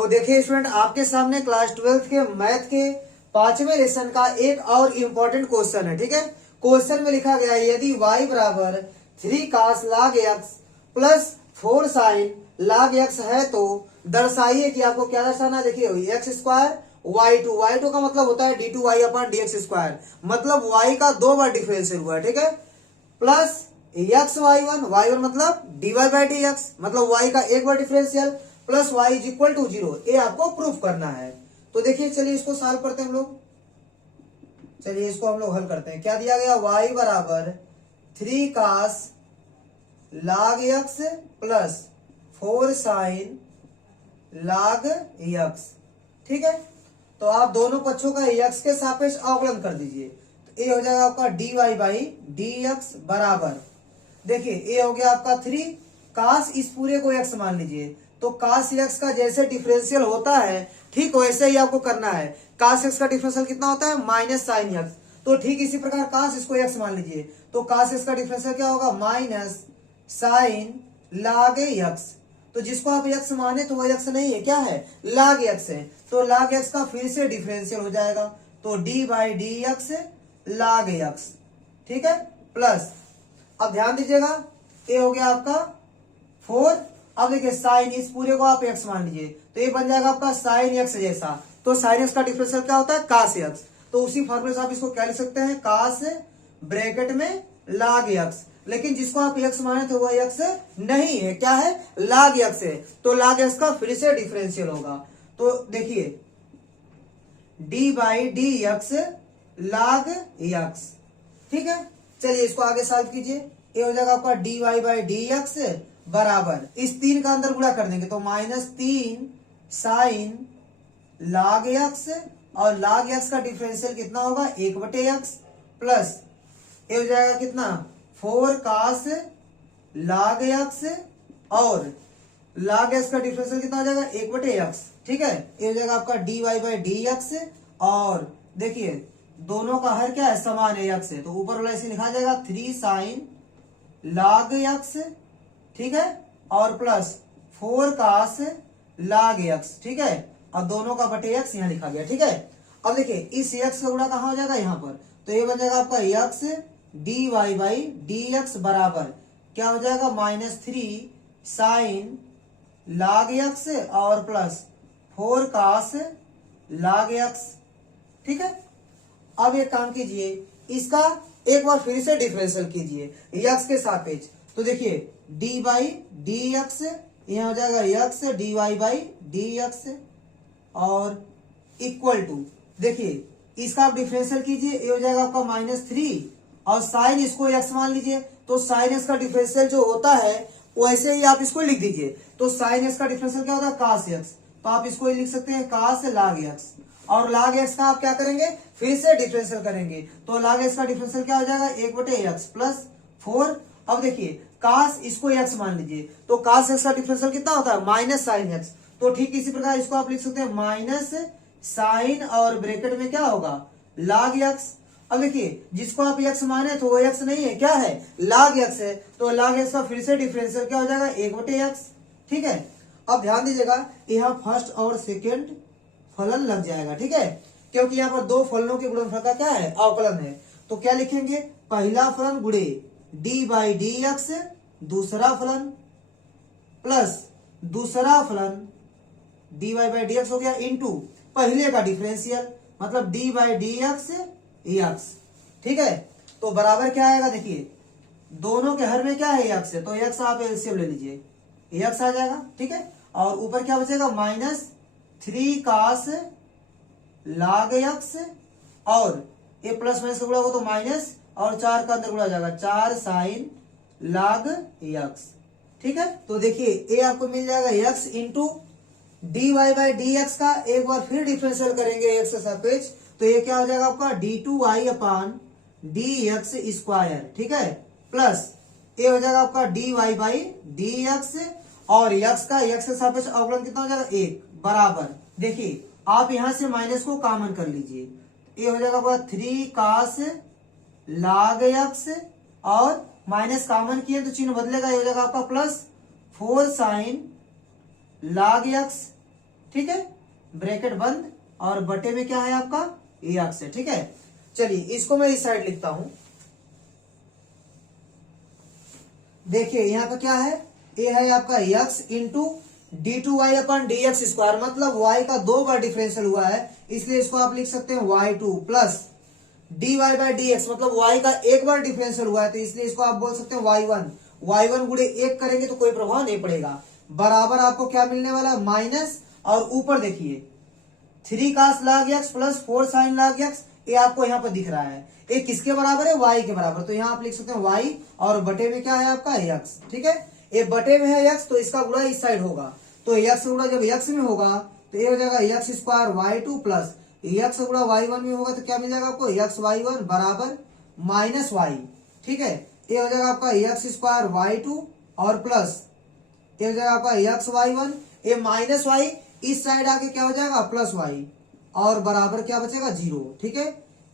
तो देखिए स्टूडेंट, आपके सामने क्लास 12th के मैथ के 5वें लेसन का एक और इम्पोर्टेंट क्वेश्चन है। ठीक है, क्वेश्चन में लिखा गया है यदि y बराबर 3 cos log x plus 4 sin log x है तो दर्शाइए कि आपको क्या दर्शाना है। देखिए एक्स स्क्वायर y2 का मतलब होता है d2y अपॉन dx स्क्वायर, मतलब y का 2 बार डिफरेंशियल हुआ है। ठीक है, प्लस एक्स y1 मतलब dy बाई डी एक्स, मतलब y का एक बार differential, plus y is equal to 0। ये आपको प्रूफ करना है। तो देखिए चलिए इसको सॉल्व करते हैं हम लोग। चलिए इसको हम लोग हल करते हैं। क्या दिया गया, y बराबर 3 cos log x plus 4 sin log x। ठीक है, तो आप दोनों पक्षों का x के सापेक्ष अवकलन कर दीजिए। तो ये हो जाएगा आपका dy बाई डी एक्स बराबर, देखिए ये हो गया आपका 3 cos, इस पूरे को x मान लीजिए। तो cos x का जैसे डिफरेंशियल होता है ठीक वैसे ही आपको करना है। cos x का डिफरेंशियल कितना होता है, माइनस साइन x। तो ठीक इसी प्रकार cos इसको x मान लीजिए, तो cos x का डिफरेंशियल क्या होगा, माइनस साइन log x। तो जिसको आप x माने तो वो x नहीं है, क्या है, log x है। तो log x का फिर से डिफरेंशियल हो जाएगा, तो d by d x log x। ठीक है, प्लस अब ध्यान दीजिएगा ये हो गया आपका 4। अब देखिए साइन, इस पूरे को आप x मान लीजिए, तो ये बन जाएगा आपका साइन x जैसा। तो साइन x का डिफरेंशियल क्या होता है, cos x। तो उसी फॉर्मूले से आप इसको क्या लिख सकते हैं, cos ब्रैकेट में log x। लेकिन जिसको आप x माने तो वह x नहीं है, क्या है, log x है। तो log x का फिर से डिफरेंशियल होगा। तो देखिए d by d x log x। ठीक है, चलिए इसको आगे सॉल्व कीजिए। ये हो जाएगा आपका dy बाई डी एक्स बराबर, इस 3 का अंदर गुणा कर देंगे तो -3 साइन log x, और log x का डिफरेंशियल कितना होगा, 1/x, प्लस ये हो जाएगा कितना, 4 cos log x, और log x का डिफरेंशियल कितना हो जाएगा, 1/x। ठीक है, ये हो जाएगा आपका dy बाई डी एक्स, और देखिए दोनों का हर क्या है, समान है, x है। तो ऊपर वाला इसे लिखा जाएगा 3 साइन log x। ठीक है, और प्लस 4 cos log x। ठीक है, और दोनों का बटे x यहाँ लिखा गया। ठीक है, अब देखिए इस x का गुणा कहाँ हो जाएगा, यहाँ पर। तो ये बन जाएगा आपका x dy by d x बराबर क्या हो जाएगा, -3 साइन log x, और प्लस 4 cos log x। ठीक है, अब ये काम कीजिए, इसका एक बार फिर से डिफरेंशियल कीजिए x के सापेक्ष। तो देखिए d बाई डी एक्स, यह हो जाएगा x dy by d x, और इक्वल टू, देखिए इसका आप डिफरेंशियल कीजिए, ये हो जाएगा आपका -3, और साइन इसको x मान लीजिए। तो साइन x का डिफरेंशियल जो होता है वैसे ही आप इसको लिख दीजिए। तो साइन x का डिफरेंशियल क्या होता है, cos x। तो आप इसको लिख सकते हैं cos log x, और log x का आप क्या करेंगे, फिर से डिफरेंशियल करेंगे। तो log x का डिफरेंशियल क्या हो जाएगा, 1/x प्लस 4। अब देखिए cos इसको x मान लीजिए, तो cos x का डिफरेंशियल कितना होता है, माइनस साइन x। तो ठीक इसी प्रकार इसको आप लिख सकते हैं माइनस साइन, और ब्रैकेट में क्या होगा, log x। अब देखिए जिसको आप x माने तो वो x नहीं है, क्या है, log x है। तो log x का फिर से डिफरेंशियल क्या हो जाएगा, 1/x। ठीक है, अब ध्यान दीजिएगा यहाँ फर्स्ट और सेकेंड फलन लग जाएगा। ठीक है, क्योंकि यहाँ पर दो फलनों के गुणनफल का क्या है, अवकलन है। तो क्या लिखेंगे, पहला फलन गुणे d बाई डी एक्स, दूसरा फलन प्लस दूसरा फलन dy बाई डी एक्स हो गया, इंटू पहले का डिफरेंशियल, मतलब d by d x x। ठीक है, तो बराबर क्या आएगा, देखिए दोनों के हर में क्या है, x है। तो x आप एलसीएम ले लीजिए, x आ जाएगा। ठीक है, और ऊपर क्या बचेगा, -3 cos log x, और ये प्लस माइनस का गुणा हो तो माइनस, और 4 का अंदर गुणा हो जाएगा 4 साइन log x। ठीक है, तो देखिए ये आपको मिल जाएगा x into dy by d x का एक बार फिर डिफरेंशियल करेंगे x के सापेक्ष। तो ये क्या हो जाएगा आपका d2y अपान डी एक्स स्क्वायर। ठीक है, प्लस ये हो जाएगा आपका dy बाई डी एक्स, और x का x के सापेक्ष अवकलन कितना हो जाएगा, 1 बराबर, देखिए आप यहां से माइनस को कॉमन कर लीजिए। ये हो जाएगा आपका 3 cos log x, और माइनस कॉमन किए तो चिन्ह बदलेगा, ये हो जाएगा आपका प्लस 4 साइन log x, ठीक है, ब्रैकेट बंद और बटे में क्या है आपका एक्स है। ठीक है, चलिए इसको मैं इस साइड लिखता हूं। देखिए यहाँ पे क्या है, ये है आपका x इंटू d2y अपन dx स्क्वायर, मतलब y का 2 बार डिफरेंशियल हुआ है, इसलिए इसको आप लिख सकते हैं y2 plus dy by dx, मतलब y का 1 बार डिफरेंशियल हुआ है, तो इसलिए इसको आप बोल सकते हैं y1 गुणे 1 करेंगे तो कोई प्रभाव नहीं पड़ेगा, बराबर आपको क्या मिलने वाला है माइनस, और ऊपर देखिए 3 cos log x plus 4 sin log x, ये आपको यहाँ पर दिख रहा है, ये किसके बराबर है, y के बराबर, तो यहाँ आप लिख सकते हैं y और बटे में क्या है आपका x। ठीक है, ये बटे में है x तो इसका गुणा इस साइड होगा, तो x गुणा जब x में होगा तो ये हो जाएगा x square y2 plus x गुणा y1 में होगा तो क्या मिल जाएगा आपको x y1 बराबर माइनस y। ठीक है, ये हो जाएगा आपका x स्क्वायर y2 और प्लस ये हो जाएगा आपका x y1, ये माइनस y इस साइड आके क्या हो जाएगा प्लस y और बराबर क्या बचेगा 0। ठीक है,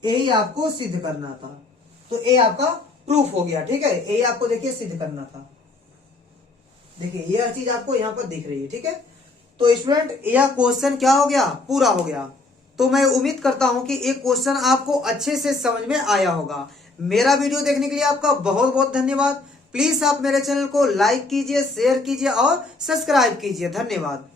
यही आपको सिद्ध करना था, तो ये आपका प्रूफ हो गया। ठीक है, यही आपको देखिए सिद्ध करना था, देखिए यह चीज आपको यहाँ पर दिख रही है। ठीक है, तो स्टूडेंट यह क्वेश्चन क्या हो गया, पूरा हो गया। तो मैं उम्मीद करता हूं कि एक क्वेश्चन आपको अच्छे से समझ में आया होगा। मेरा वीडियो देखने के लिए आपका बहुत बहुत धन्यवाद। प्लीज आप मेरे चैनल को लाइक कीजिए, शेयर कीजिए और सब्सक्राइब कीजिए। धन्यवाद।